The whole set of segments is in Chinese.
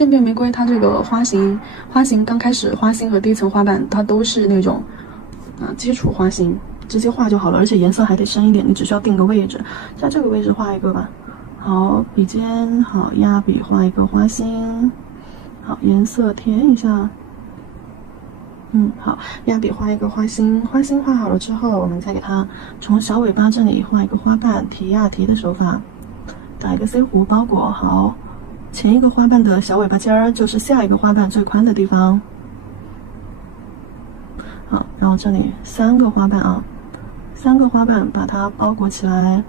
渐变玫瑰它这个花型刚开始花心和第一层花瓣它都是那种基础花型，直接画就好了，而且颜色还得深一点，你只需要定个位置，在这个位置画一个吧。好，笔尖好，压笔画一个花心，好，颜色填一下。好，压笔画一个花心，花心画好了之后，我们再给它从小尾巴这里画一个花瓣，提的手法，打一个 C 弧包裹好。前一个花瓣的小尾巴尖儿就是下一个花瓣最宽的地方。好，然后这里3个花瓣啊，3个花瓣把它包裹起来，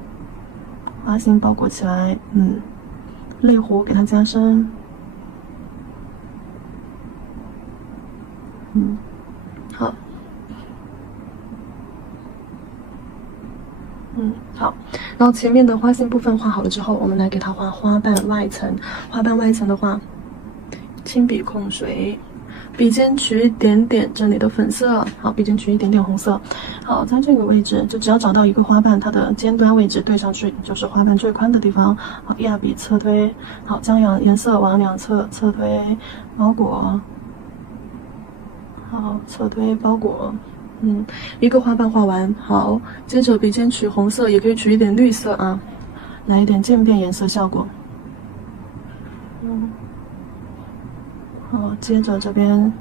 花心包裹起来，泪弧给它加深，好，好，然后前面的花心部分画好了之后，我们来给它画花瓣外层。花瓣外层的话，轻笔控水，笔尖取一点点这里的粉色，好，笔尖取一点点红色，好，在这个位置就只要找到一个花瓣，它的尖端位置对上去就是花瓣最宽的地方。好，压笔侧推，好，将颜色往两侧侧推，包裹，好，侧推包裹。一个花瓣画完，好，接着笔尖取红色，也可以取一点绿色啊，来一点渐变颜色效果。好，接着这边，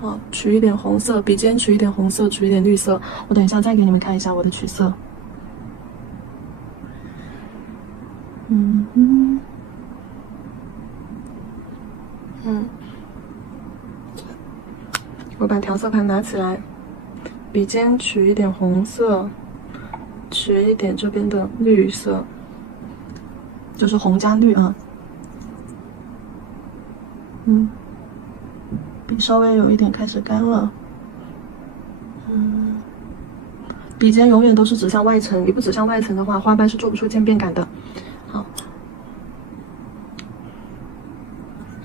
好，取一点红色，笔尖取一点红色，取一点绿色。我等一下再给你们看一下我的取色。我把调色盘拿起来，笔尖取一点红色，取一点这边的绿色，就是红加绿啊。笔稍微有一点开始干了。笔尖永远都是指向外层，你不指向外层的话，花瓣是做不出渐变感的。好，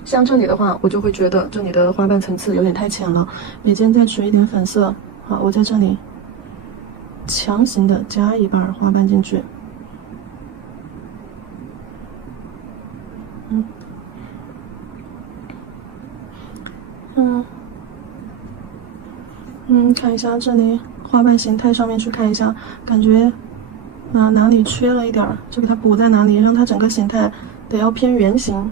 像这里的话，我就会觉得这里的花瓣层次有点太浅了，笔尖再取一点粉色。好，我在这里强行的加一半花瓣进去。看一下这里花瓣形态上面去看一下，感觉哪里缺了一点儿，就给它补在哪里，让它整个形态得要偏圆形。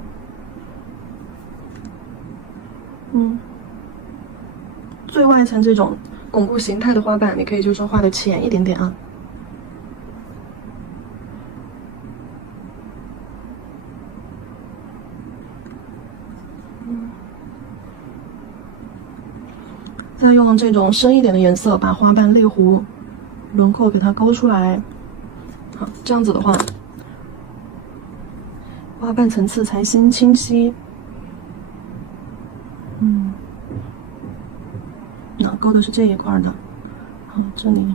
最外层这种巩固形态的花瓣，你可以就是说画的浅一点点啊。再用这种深一点的颜色把花瓣泪弧轮廓给它勾出来。好，这样子的话，花瓣层次才清晰。勾的是这一块的。好，这里。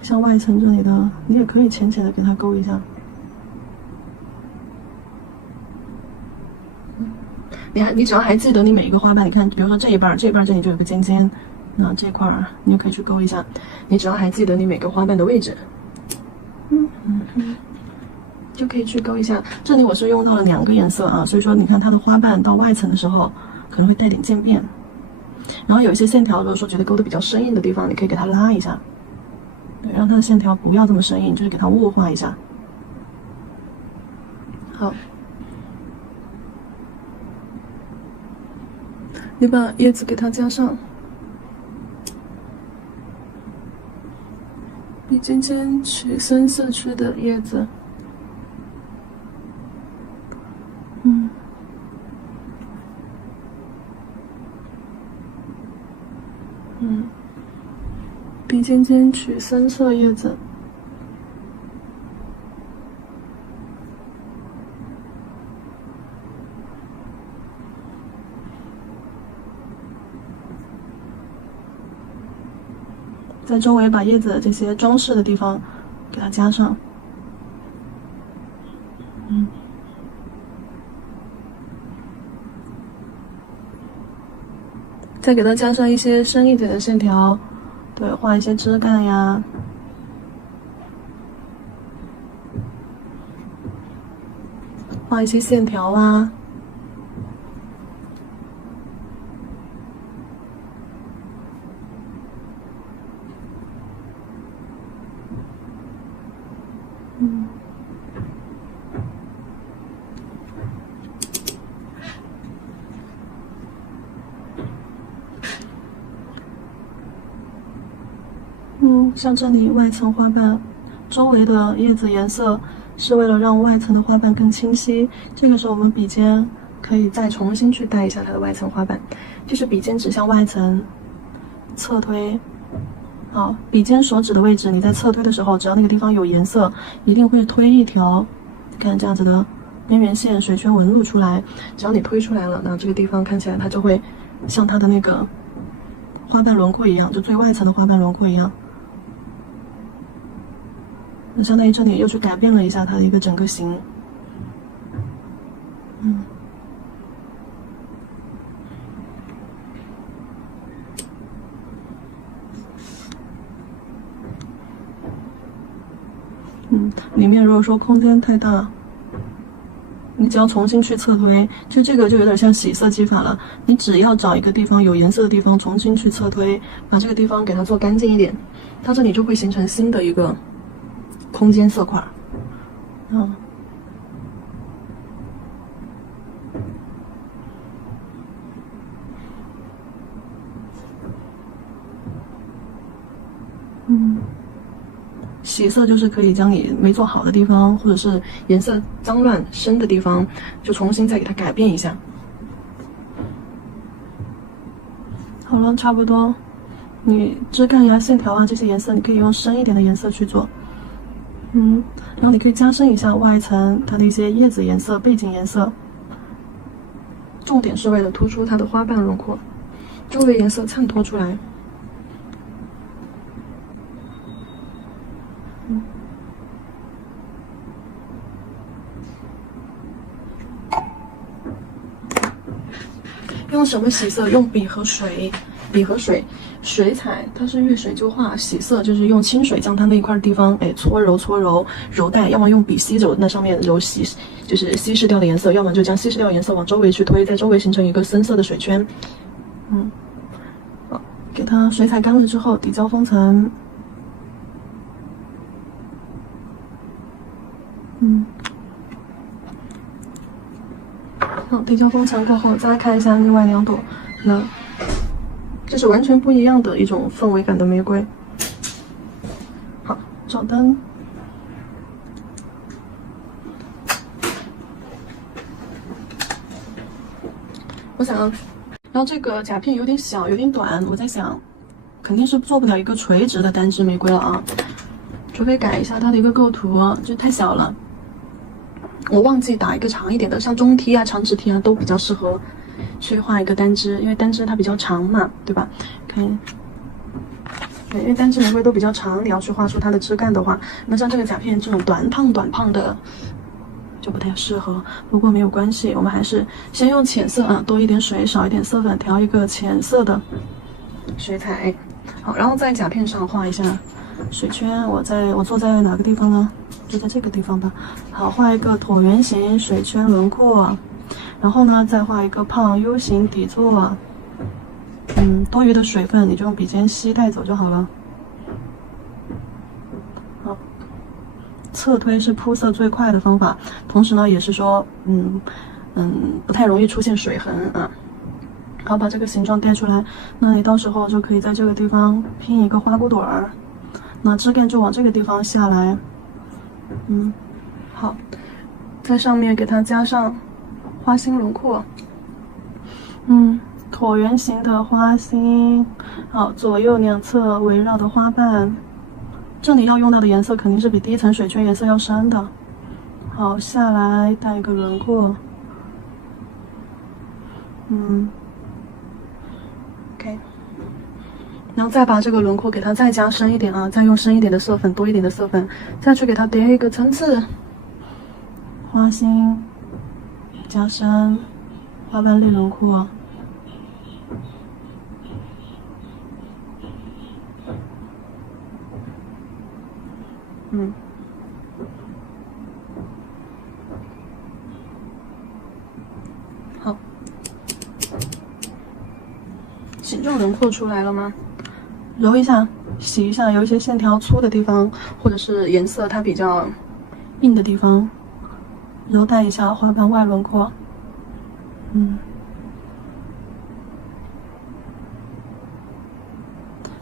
像外层这里的，你也可以浅浅的给它勾一下。你只要还记得你每一个花瓣，你看，比如说这一半这里就有个尖尖，那这块儿你也可以去勾一下。你只要还记得你每个花瓣的位置，就可以去勾一下。这里我是用到了2个颜色啊，所以说你看它的花瓣到外层的时候可能会带点渐变。然后有一些线条，如果说觉得勾的比较生硬的地方，你可以给它拉一下。对，让它的线条不要这么生硬，就是给它雾化一下。好，你把叶子给它加上，笔尖尖取深色区的叶子。笔尖尖取深色叶子。在周围把叶子的这些装饰的地方给它加上。再给它加上一些深一点的线条，对，画一些枝干呀，画一些线条啊。像这里外层花瓣周围的叶子颜色是为了让外层的花瓣更清晰，这个时候我们笔尖可以再重新去带一下它的外层花瓣，就是笔尖指向外层，侧推。好，笔尖所指的位置，你在侧推的时候，只要那个地方有颜色，一定会推一条，看这样子的边缘线、水圈纹路出来。只要你推出来了，那这个地方看起来它就会像它的那个花瓣轮廓一样，就最外层的花瓣轮廓一样。那相当于这里又去改变了一下它的一个整个形。里面如果说空间太大，你只要重新去侧推，就这个就有点像洗色技法了。你只要找一个地方有颜色的地方，重新去侧推，把这个地方给它做干净一点，它这里就会形成新的一个空间色块。洗色就是可以将你没做好的地方，或者是颜色脏乱深的地方，就重新再给它改变一下。好了，差不多。你枝干呀、线条啊这些颜色，你可以用深一点的颜色去做。然后你可以加深一下外层它的一些叶子颜色、背景颜色。重点是为了突出它的花瓣轮廓，周围颜色衬托出来。用什么洗色？用笔和水。笔和水，水彩它是遇水就化，洗色就是用清水将它那一块地方，搓揉搓揉揉带，要么用笔吸揉那上面揉洗，就是稀释掉的颜色，要么就将稀释掉的颜色往周围去推，在周围形成一个深色的水圈。给它水彩干了之后，底胶封层。好，底胶封层过后，再看一下另外2朵，那这是完全不一样的一种氛围感的玫瑰。好，照灯。我想，然后这个甲片有点小，有点短，我在想，肯定是做不了一个垂直的单枝玫瑰了啊，除非改一下它的一个构图，就太小了。我忘记打一个长一点的，像中梯啊、长直梯啊都比较适合去画一个单枝，因为单枝它比较长嘛，对吧？看，对，因为单枝玫瑰都比较长，你要去画出它的枝干的话，那像这个甲片这种短胖的就不太适合。不过没有关系，我们还是先用浅色啊，多一点水，少一点色粉，调一个浅色的水彩。好，然后在甲片上画一下水圈。我坐在哪个地方呢？就在这个地方吧。好，画一个椭圆形水圈轮廓，然后呢，再画一个胖 U 型底座。多余的水分你就用笔尖吸带走就好了。好，侧推是铺色最快的方法，同时呢，也是说，不太容易出现水痕啊。好，把这个形状带出来，那你到时候就可以在这个地方拼一个花骨朵儿，那枝干就往这个地方下来。好，在上面给它加上花心轮廓。椭圆形的花心。好，左右2侧围绕的花瓣。这里要用到的颜色肯定是比第一层水圈颜色要深的。好，下来带一个轮廓。OK， 然后再把这个轮廓给它再加深一点啊，再用深一点的色粉，多一点的色粉，再去给它叠一个层次。花心加深花瓣类轮廓。好，形状轮廓出来了吗？揉一下，洗一下，有一些线条粗的地方，或者是颜色它比较硬的地方，揉带一下花瓣外轮廓。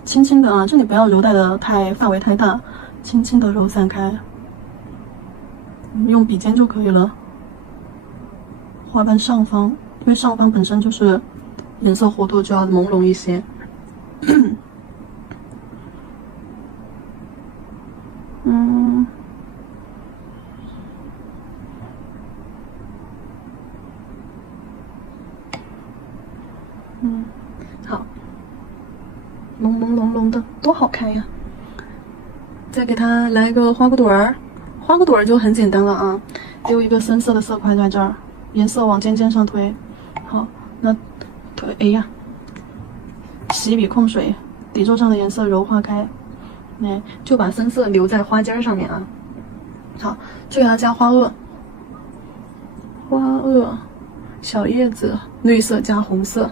轻轻的啊，这里不要揉带的范围太大，轻轻的揉散开，用笔尖就可以了。花瓣上方，因为上方本身就是颜色活度就要朦胧一些。好，朦朦胧胧的，多好看呀！再给它来一个花骨朵儿，花骨朵儿就很简单了啊，丢一个深色的色块在这儿，颜色往尖尖上推。好，那推，哎呀，洗笔控水，底座上的颜色柔化开，就把深色留在花尖上面啊。好，就给它加花萼，花萼，小叶子，绿色加红色。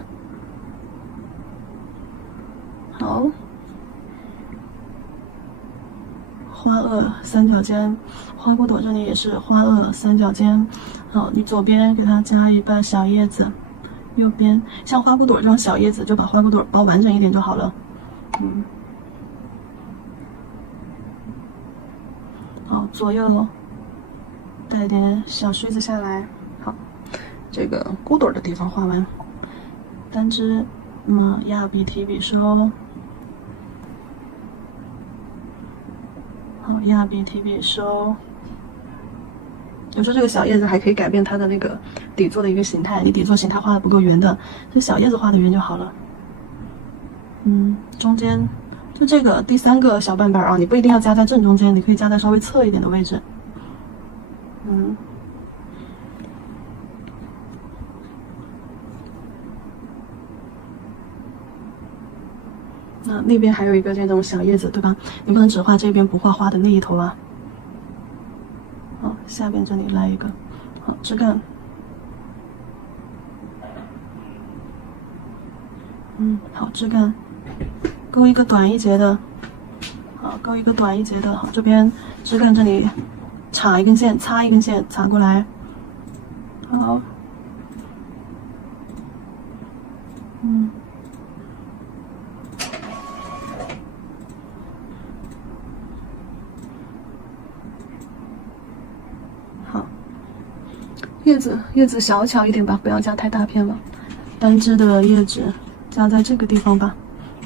好，花萼三角尖，花骨朵这里也是花萼三角尖。好，你左边给它加一半小叶子，右边像花骨朵这种小叶子就把花骨朵包完整一点就好了。好，左右带点小须子下来。好，这个骨朵的地方画完，单支压笔提笔收。好，压笔提笔收。有时候这个小叶子还可以改变它的那个底座的一个形态，你底座形态画的不够圆的，这小叶子画的圆就好了。中间就这个第3个小瓣瓣啊，你不一定要加在正中间，你可以加在稍微侧一点的位置。那边还有一个这种小叶子，对吧？你不能只画这边不画花的那一头啊。好，下边这里来一个，好，枝干。好，枝干，勾一个短一截的，好，勾一个短一截的，好，这边枝干这里插一根线，插一根线，插过来，好，好，叶子小巧一点吧，不要加太大片了，单支的叶子加在这个地方吧。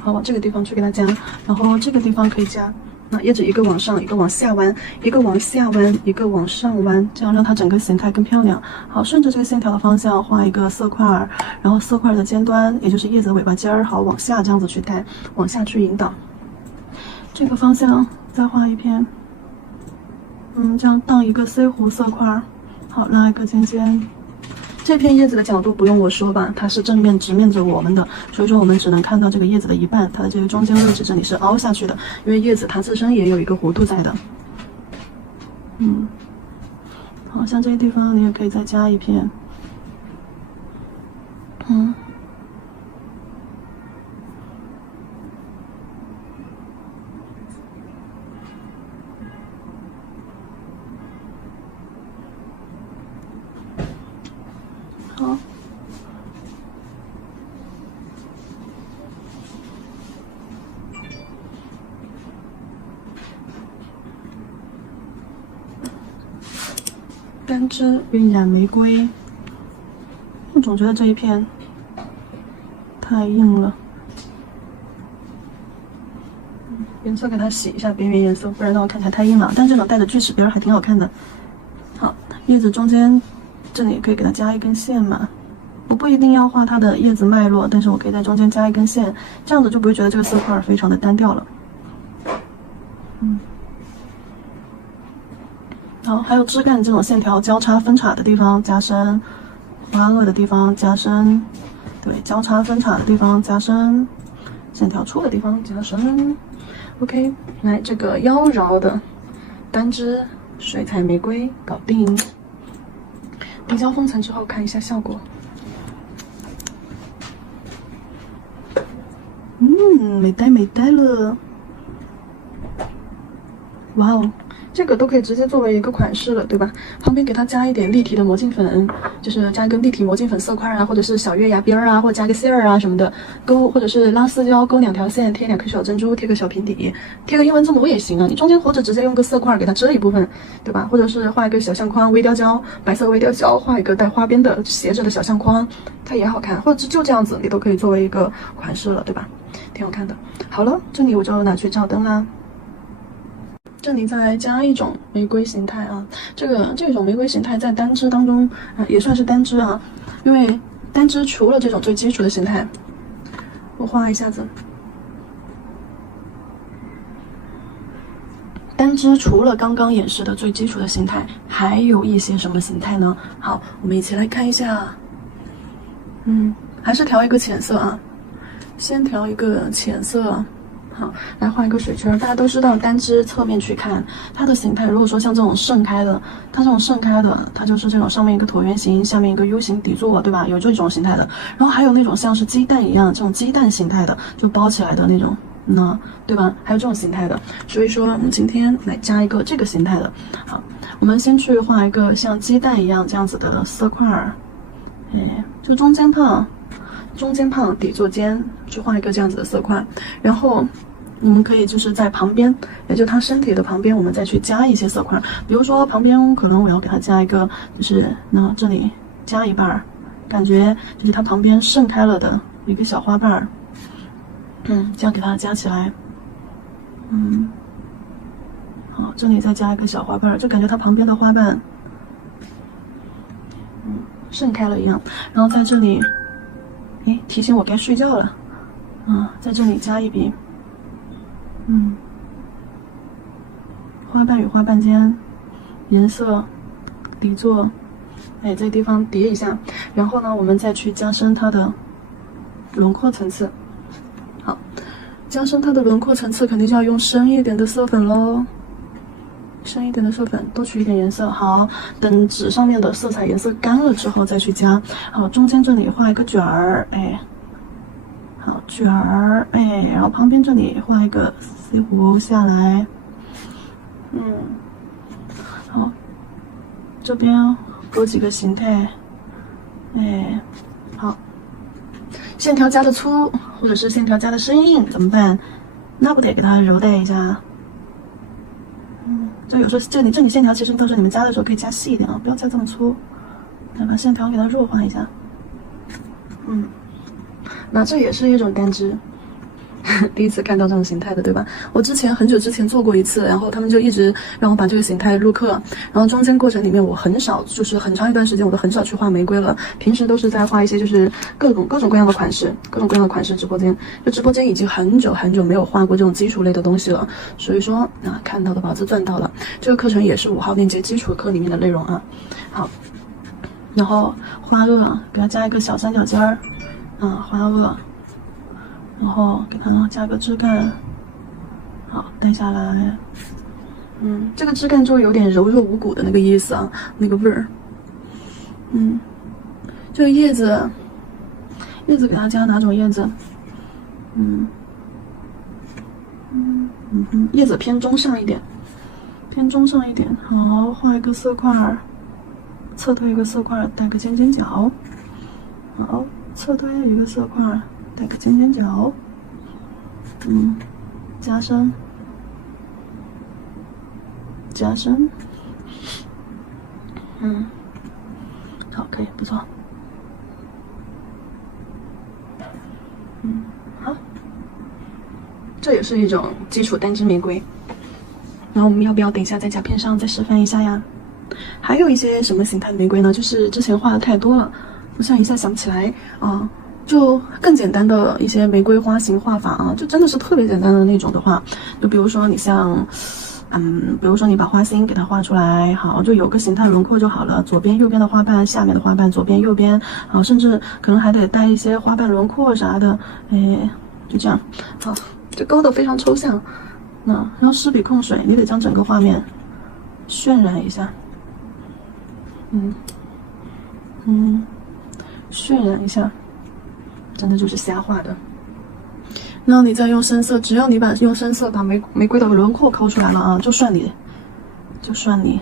好，往这个地方去给它加，然后这个地方可以加。那叶子一个往上，一个往下弯，一个往下弯，一个往上弯，这样让它整个形态更漂亮。好，顺着这个线条的方向画一个色块，然后色块的尖端，也就是叶子尾巴尖儿，好往下这样子去带，往下去引导。这个方向再画一片，这样荡一个 C 弧色块，好，拉一个尖尖。这片叶子的角度不用我说吧，它是正面直面着我们的，所以说我们只能看到这个叶子的一半，它的这个中间位置这里是凹下去的，因为叶子它自身也有一个弧度在的。好像这个地方你也可以再加一片。好，单支晕染玫瑰，我总觉得这一片太硬了，颜色给它洗一下边缘颜色，不然的话看起来太硬了。但这种带着锯齿边还挺好看的。好，叶子中间这里可以给它加一根线嘛，我不一定要画它的叶子脉络，但是我可以在中间加一根线，这样子就不会觉得这个色块非常的单调了。好，还有枝干这种线条交叉分叉的地方加深，花萼的地方加深，对，交叉分叉的地方加深，线条粗的地方加深。OK， 来这个妖娆的单支水彩玫瑰搞定。底胶封层之后看一下效果。美呆美呆了。哇哦，这个都可以直接作为一个款式了，对吧？旁边给它加一点立体的魔镜粉，就是加一根立体魔镜粉色块啊，或者是小月牙边啊，或者加个线儿啊什么的，勾或者是拉丝胶勾2条线，贴2颗小珍珠，贴个小平底，贴个英文字母也行啊。你中间或者直接用个色块给它遮一部分，对吧？或者是画一个小相框，微雕胶，白色微雕胶，画一个带花边的斜着的小相框，它也好看。或者就这样子，你都可以作为一个款式了，对吧？挺好看的。好了，这里我就拿去照灯啦。这里再加一种玫瑰形态啊，这种玫瑰形态在单支当中也算是单支啊，因为单支除了这种最基础的形态，我画一下子。单支除了刚刚演示的最基础的形态，还有一些什么形态呢？好，我们一起来看一下。还是调一个浅色啊，先调一个浅色。好，来画一个水圈。大家都知道，单支侧面去看它的形态，如果说像这种盛开的，它就是这种上面一个椭圆形，下面一个 U 型底座，对吧？有这种形态的。然后还有那种像是鸡蛋一样这种鸡蛋形态的，就包起来的那种，对吧？还有这种形态的。所以说，我们今天来加一个这个形态的。好，我们先去画一个像鸡蛋一样这样子的色块儿，就中间胖底座尖去画一个这样子的色块，然后我们可以就是在旁边，也就它身体的旁边，我们再去加一些色块。比如说旁边可能我要给它加一个，就是这里加一半，感觉就是它旁边盛开了的一个小花瓣，这样给它加起来，好，这里再加一个小花瓣，就感觉它旁边的花瓣，盛开了一样。然后在这里。提醒我该睡觉了，在这里加一笔，花瓣与花瓣间颜色底座，这个地方叠一下，然后呢，我们再去加深它的轮廓层次。好，加深它的轮廓层次，肯定就要用深一点的色粉喽。深一点的色粉，多取一点颜色。好，等纸上面的色彩颜色干了之后再去加。好，中间这里画一个卷儿，好，卷儿，然后旁边这里画一个西弧下来，好，这边勾几个形态，好，线条加的粗，或者是线条加的生硬怎么办？那不得给它揉带一下。就有时候这里线条其实到时候你们加的时候可以加细一点啊，不要加这么粗，来把线条给它弱化一下。那这也是一种单支，第一次看到这种形态的，对吧？我很久之前做过一次，然后他们就一直让我把这个形态录课，然后中间过程里面我很少，就是很长一段时间我都很少去画玫瑰了，平时都是在画一些就是各种各样的款式，直播间已经很久没有画过这种基础类的东西了，所以说看到的宝子赚到了。这个课程也是5号链接基础课里面的内容啊。好，然后花萼给它加一个小三角尖儿，花萼。然后给它加个枝干，好，带下来。这个枝干就有点柔弱无骨的那个意思啊，那个味儿。这个叶子给它加哪种叶子？叶子偏中上一点，好，画一个色块，侧推一个色块，带个尖尖角。好，侧推一个色块。带个尖尖角，加深，好，可以，不错，好，这也是一种基础单支玫瑰。然后我们要不要等一下在甲片上再示范一下呀？还有一些什么形态的玫瑰呢？就是之前画的太多了，我想一下想不起来啊。就更简单的一些玫瑰花型画法啊，就真的是特别简单的那种的话，就比如说你像，比如说你把花心给它画出来，好，就有个形态轮廓就好了，左边右边的花瓣，下面的花瓣，左边右边，好，甚至可能还得带一些花瓣轮廓啥的，就这样，好，就勾得非常抽象。然后湿笔控水，你得将整个画面渲染一下，渲染一下，真的就是瞎画的。然后你再用深色，只要你用深色把玫瑰的轮廓抠出来了啊，就算你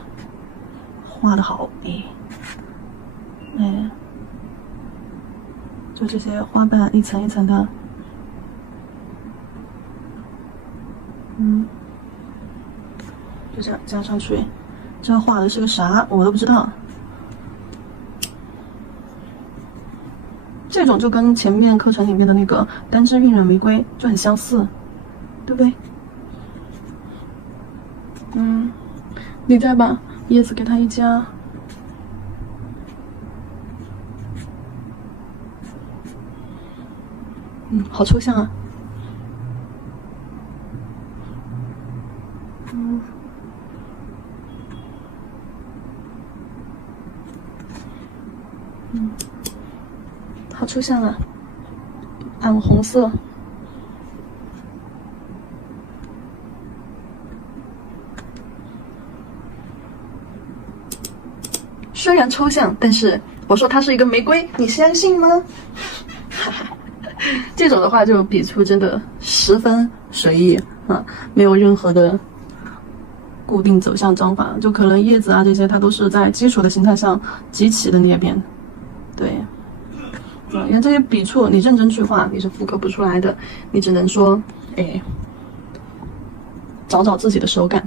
画的好，就这些花瓣一层一层的，就这样加上去。这样画的是个啥我都不知道。这种就跟前面课程里面的那个单支晕染玫瑰就很相似，对不对？你再把叶子给它一加，好抽象啊。好抽象啊，暗红色。虽然抽象，但是我说它是一个玫瑰，你相信吗？这种的话，就笔触真的十分随意啊，没有任何的固定走向章法，就可能叶子啊这些，它都是在基础的形态上极其的裂变。对，你看这些笔触，你认真去画，你是复刻不出来的，你只能说，找自己的手感。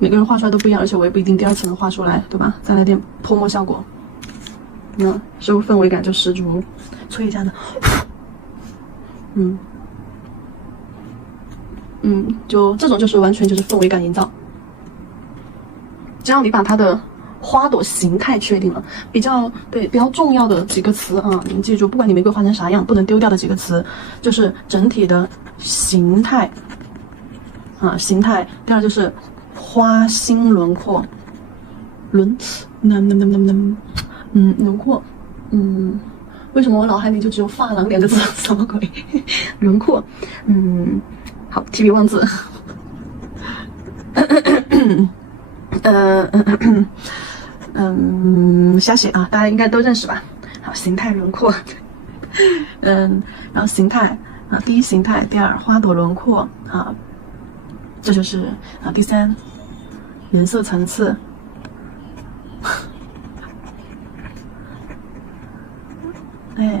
每个人画出来都不一样，而且我也不一定第二次能画出来，对吧？再来点泼墨效果，是不是氛围感就十足？吹一下子，就这种就是完全就是氛围感营造。只要你把它的花朵形态确定了，比较重要的几个词啊，你们记住，不管你玫瑰画成啥样，不能丢掉的几个词就是整体的形态形态。第二就是花心轮廓，轮廓，为什么我脑海里就只有发廊两个字？什么鬼？轮廓，好，提笔忘字。瞎写啊，大家应该都认识吧？好，形态轮廓，然后形态啊，第一形态，第二花朵轮廓啊，这就是第三颜色层次。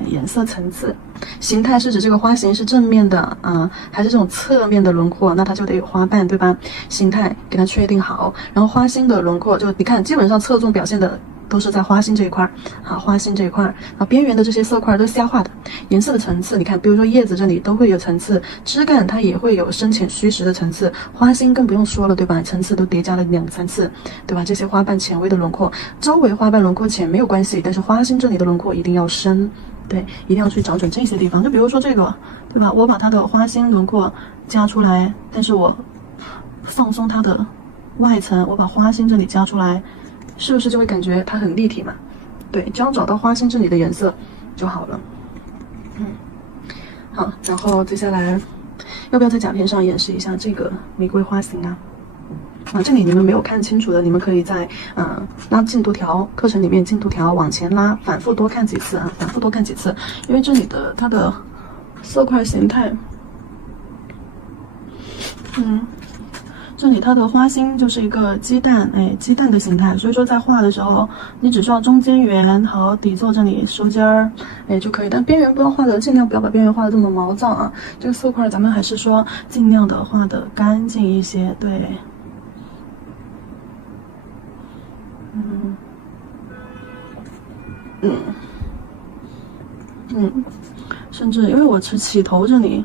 颜色层次，形态是指这个花型是正面的还是这种侧面的轮廓，那它就得有花瓣，对吧？形态给它确定好，然后花心的轮廓就你看，基本上侧重表现的都是在花心这一块花心这一块，边缘的这些色块都是瞎画的。颜色的层次，你看，比如说叶子这里都会有层次，枝干它也会有深浅虚实的层次，花心更不用说了，对吧？层次都叠加了2个层次，对吧？这些花瓣浅微的轮廓，周围花瓣轮廓浅没有关系，但是花心这里的轮廓一定要深。对，一定要去找准这些地方。就比如说这个，对吧？我把它的花心轮廓加出来，但是我放松它的外层，我把花心这里加出来，是不是就会感觉它很立体嘛？对，只要找到花心这里的颜色就好了。好，然后接下来要不要在甲片上演示一下这个玫瑰花型啊？这里你们没有看清楚的，你们可以在拉进度条课程里面进度条往前拉，反复多看几次反复多看几次，因为这里的它的色块形态，这里它的花心就是一个鸡蛋，鸡蛋的形态，所以说在画的时候，你只需要中间圆和底座这里收尖儿，就可以。但边缘不要画的，尽量不要把边缘画的这么毛躁啊。这个色块咱们还是说尽量的画的干净一些，对。甚至因为我是起头这里，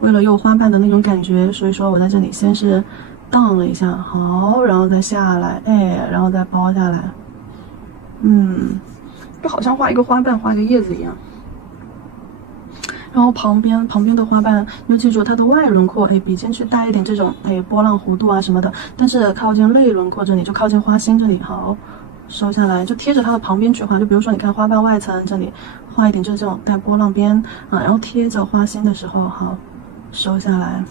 为了有花瓣的那种感觉，所以说我在这里先是荡了一下，好，然后再下来，然后再包下来，就好像画一个花瓣，画一个叶子一样。然后旁边的花瓣，你要记住它的外轮廓，笔尖去带一点这种波浪弧度啊什么的，但是靠近内轮廓这里，就靠近花心这里，好。收下来，就贴着它的旁边去画。就比如说，你看花瓣外层这里画一点，就是这种带波浪边然后贴着花心的时候，好，收下来。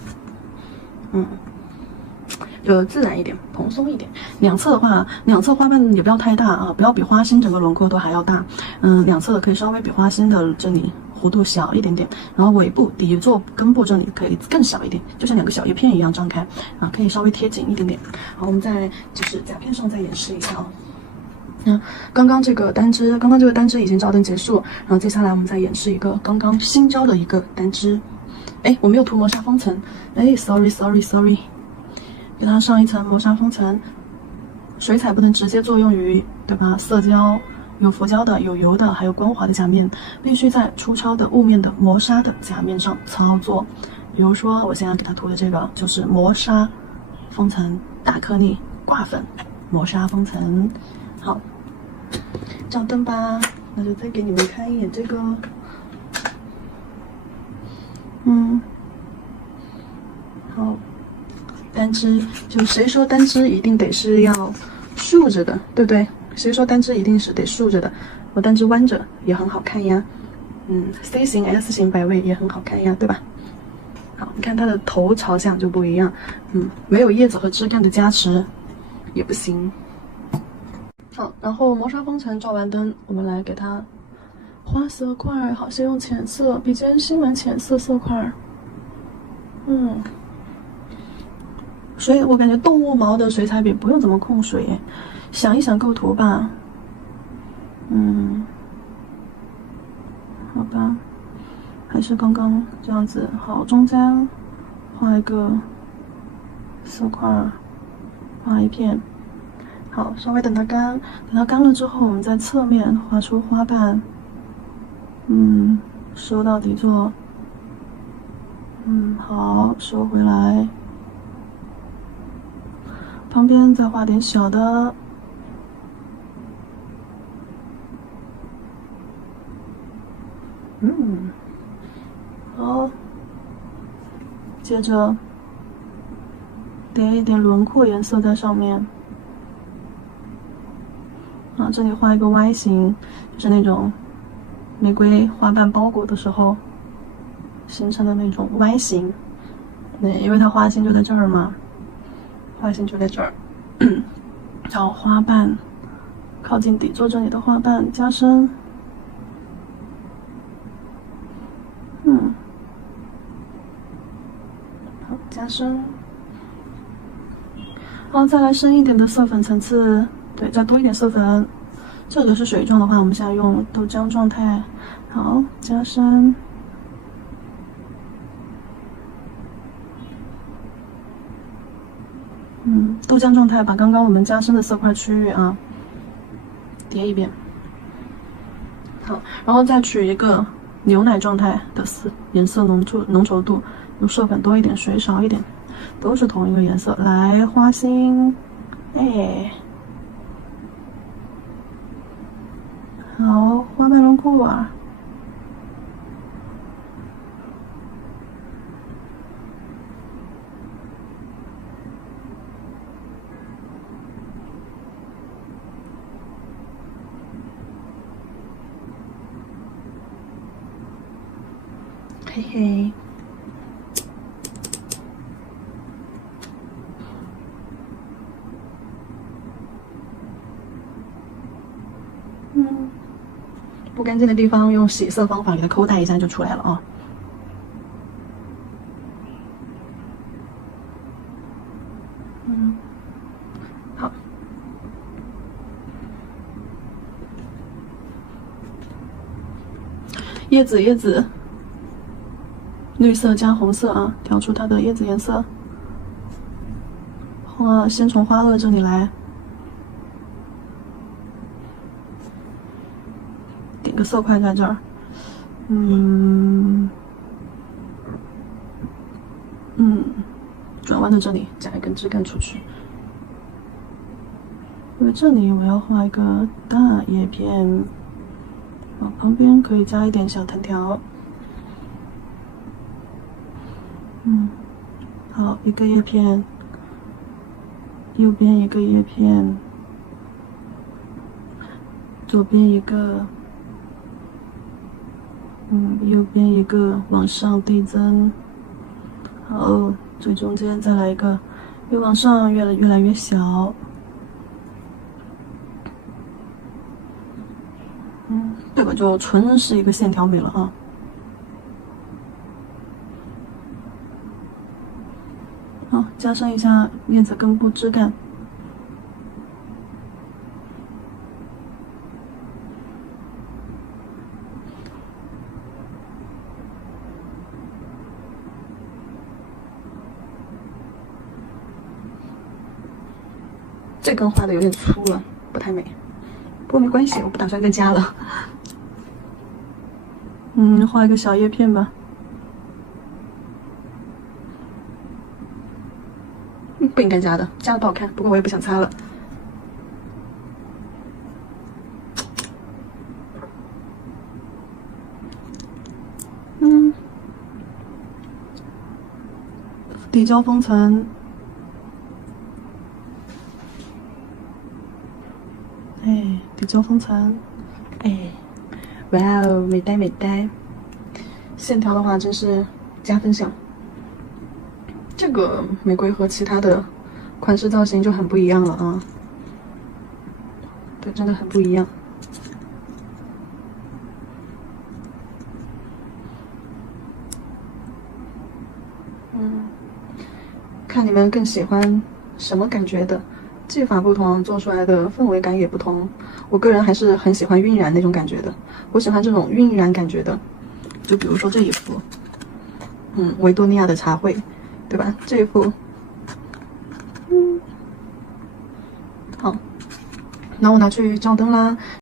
就自然一点，蓬松一点。两侧的话，两侧花瓣也不要太大啊，不要比花心整个轮廓都还要大。两侧的可以稍微比花心的这里弧度小一点点，然后尾部底座根部这里可以更小一点，就像两个小叶片一样张开啊，可以稍微贴紧一点点。好，我们再就是甲片上再演示一下哦。刚刚这个单支已经照灯结束，然后接下来我们再演示一个刚刚新交的一个单支。哎，我没有涂磨砂封层，哎 ，sorry， 给它上一层磨砂封层。水彩不能直接作用于，对吧？色胶有浮胶的、有油的，还有光滑的甲面，必须在粗糙的雾面的磨砂的甲面上操作。比如说，我现在给它涂的这个就是磨砂封层，大颗粒挂粉磨砂封层。好，照灯吧，那就再给你们看一眼这个。好，单支就谁说单支一定得是要竖着的，对不对？谁说单支一定是得竖着的？我单支弯着也很好看呀。C 型、S 型摆位也很好看呀，对吧？好，你看它的头朝向就不一样。没有叶子和枝干的加持也不行。好，然后磨砂封层照完灯，我们来给它画色块。好，先用浅色，笔尖新满浅色色块。所以我感觉动物毛的水彩笔不用怎么控水，想一想构图吧。好吧，还是刚刚这样子。好，中间画一个色块，画一片。好，稍微等它干，等它干了之后，我们在侧面画出花瓣。收到底座。好，收回来。旁边再画点小的。好，接着叠一点轮廓颜色在上面。这里画一个 Y 型，就是那种玫瑰花瓣包裹的时候形成的那种 Y 型。对，因为它花心就在这儿嘛，花心就在这儿。然后花瓣靠近底座这里的花瓣加深。好，加深。好，再来深一点的色粉层次，对，再多一点色粉。这个是水状的话，我们现在用豆浆状态。好，加深。豆浆状态把刚刚我们加深的色块区域啊叠一遍。好，然后再取一个牛奶状态的颜色浓稠度，用色粉多一点，水少一点，都是同一个颜色。来，花心，哎，好，花瓣轮廓啊。嘿嘿，不干净的地方用洗色方法给它抠带一下就出来了啊。好，叶子。绿色加红色啊，调出它的叶子颜色。先从花萼这里来，点个色块在这儿。转弯的这里加一根枝干出去。因为这里我要画一个大叶片，旁边可以加一点小藤条。好，一个叶片，右边一个叶片，左边一个，右边一个往上递增。好，最中间再来一个越往上越来越小。这个就纯是一个线条美了啊。好，加深一下叶子根部枝干。这根画的有点粗了，不太美，不过没关系，我不打算再加了。画一个小叶片吧。不应该加的，加的不好看，不过我也不想擦了。底胶封层。底胶封层，哇哦，美呆美呆！线条的话真是加分项。这个玫瑰和其他的款式造型就很不一样了啊，对，真的很不一样。看你们更喜欢什么感觉的。技法不同，做出来的氛围感也不同。我个人还是很喜欢晕染那种感觉的，我喜欢这种晕染感觉的。就比如说这一幅，维多利亚的茶会，对吧？这一幅，好，那我拿去照灯啦。